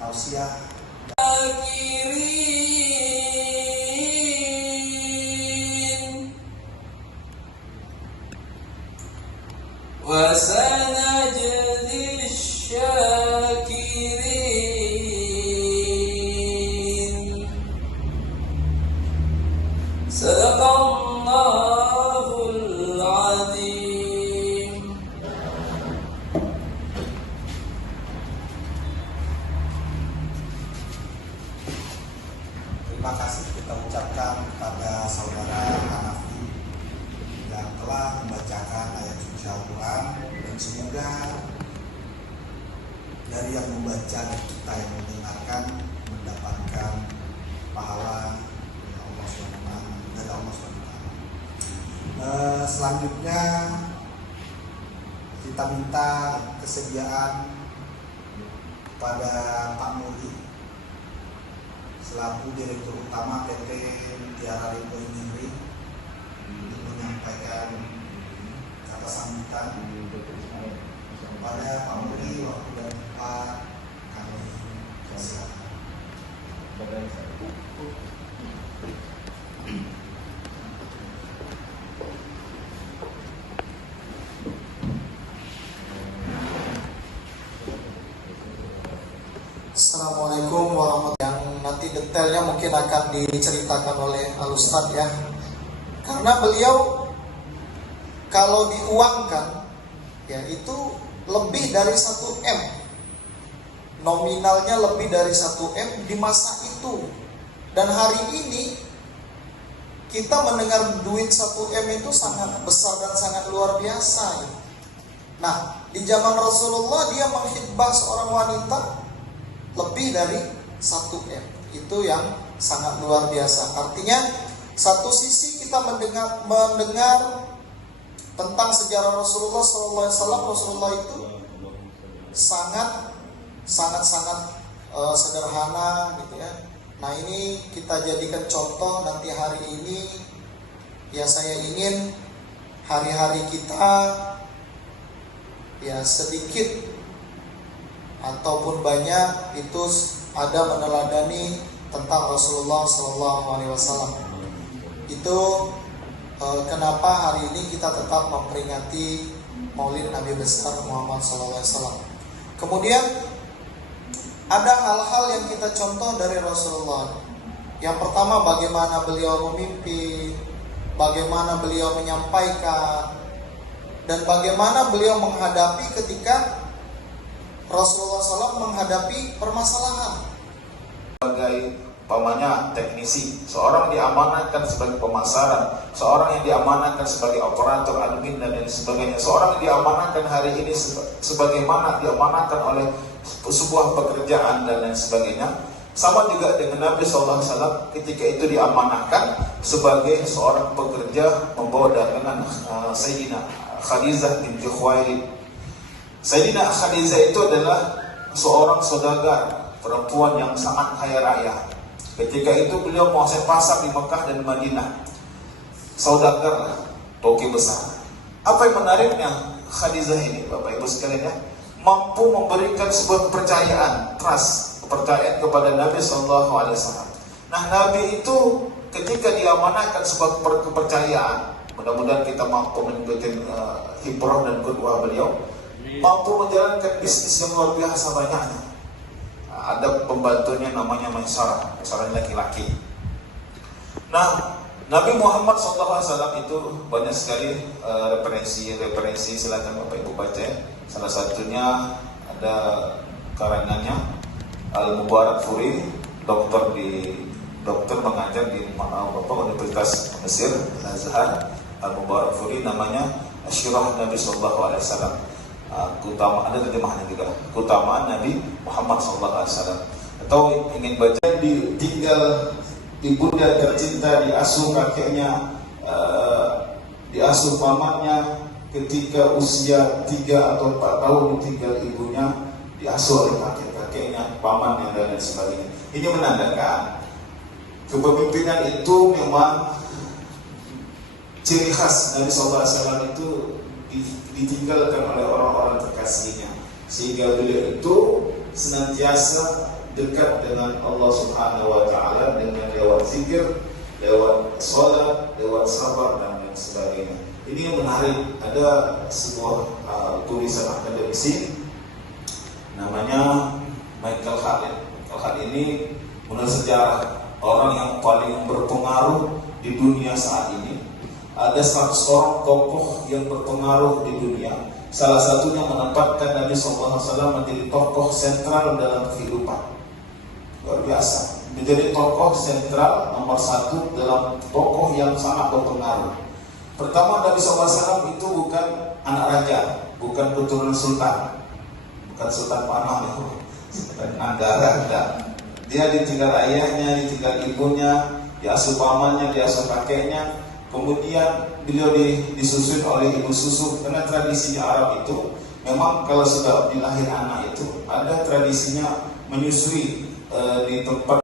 tausiah. وسنجزي الشاكرين صدق الله العظيم. Terima kasih kita ucapkan kepada saudara Hanafi yang telah membacakan ayat suci Al-Quran, dan semoga dari yang membaca dan kita yang mendengarkan mendapatkan pahala dari Allah SWT. Selanjutnya kita minta kesediaan pada Pak Muri selaku Direktur Utama PT Mutiara Limpo Engineering untuk menyampaikan kata sambutan kepada Pak Muri. Waktu dan tempat kami silakan. Assalamualaikum warahmatullahi wabarakatuh. Yang nanti detailnya mungkin akan diceritakan oleh Al-Ustadz ya. Karena beliau kalau diuangkan ya itu lebih dari 1 M. Nominalnya lebih dari 1 M di masa itu. Dan hari ini kita mendengar duit 1 M itu sangat besar dan sangat luar biasa. Nah, di zaman Rasulullah dia menghitbah seorang wanita lebih dari 1 M. Itu yang sangat luar biasa. Artinya satu sisi kita mendengar tentang sejarah Rasulullah SAW. Rasulullah itu sangat sederhana gitu ya. Nah, ini kita jadikan contoh nanti hari ini ya. Saya ingin hari-hari kita ya sedikit ataupun banyak itu ada meneladani tentang Rasulullah SAW. Itu kenapa hari ini kita tetap memperingati Maulid Nabi besar Muhammad SAW. Kemudian ada hal-hal yang kita contoh dari Rasulullah. Yang pertama, bagaimana beliau memimpin, bagaimana beliau menyampaikan, dan bagaimana beliau menghadapi ketika Rasulullah SAW menghadapi permasalahan. Sebagai pamannya teknisi, seorang diamanatkan sebagai pemasaran, seorang yang diamanatkan sebagai operator admin dan lain sebagainya, seorang yang diamanatkan hari ini sebagaimana diamanatkan oleh sebuah pekerjaan dan lain sebagainya. Sama juga dengan Nabi SAW ketika itu diamanahkan sebagai seorang pekerja membawa dagangan Sayyidina Khadijah binti Khuwailid. Sayyidina Khadijah itu adalah seorang saudagar, perempuan yang sangat kaya raya. Ketika itu beliau menguasai pasar di Mekah dan Madinah. Saudagar, toki besar. Apa yang menariknya Khadijah ini, Bapak Ibu sekalian ya, mampu memberikan sebuah kepercayaan, trust, kepercayaan kepada Nabi SAW. Nah, Nabi itu ketika diamanahkan sebuah kepercayaan, mudah-mudahan kita mampu mengikuti hibrah dan kedua beliau, mampu menjalankan bisnis yang luar biasa banyaknya. Ada pembantunya namanya Maisarah, seorang laki-laki. Nah, Nabi Muhammad SAW itu banyak sekali referensi, silakan Bapak Ibu baca. Salah satunya ada karangannya Al-Mubarak Furi, dokter mengajar di Universitas Mesir, Al-Azhar. Al-Mubarak Furi namanya Asyirah Nabi SAW. Keutamaan, ada terjemahannya juga, keutamaan Nabi Muhammad SAW. Atau ingin baca, ditinggal ibunda tercinta, diasuh kakeknya, diasuh pamannya ketika usia 3 atau 4 tahun, ditinggal ibunya, diasuh oleh kakek-kakeknya, pamannya dan lain sebagainya. Ini menandakan kepemimpinan itu memang ciri khas Nabi SAW itu ditinggalkan oleh orang-orang terkasihnya. sehingga beliau itu senantiasa dekat dengan Allah Subhanahu wa taala dengan lewat zikir, lewat salat, lewat sabar dan lain sebagainya. Ini yang menarik. Ada sebuah tulisan akademisi namanya Michael Hart. Michael Hart ini menurut sejarah orang yang paling berpengaruh di dunia saat ini. Ada 100 orang tokoh yang berpengaruh di dunia. Salah satunya menempatkan Nabi SAW menjadi tokoh sentral dalam kehidupan. Luar biasa. Menjadi tokoh sentral nomor 1 dalam tokoh yang sangat berpengaruh. Pertama, Nabi SAW itu bukan anak raja, bukan keturunan sultan, bukan Sultan Panah, Sultan Anggara. Dia ditinggal ayahnya, ditinggal ibunya, diasuh pamannya, diasuh kakeknya. Kemudian beliau disusun oleh ibu susu. Karena tradisinya Arab itu memang kalau sudah dilahir anak itu ada tradisinya menyusui di tempat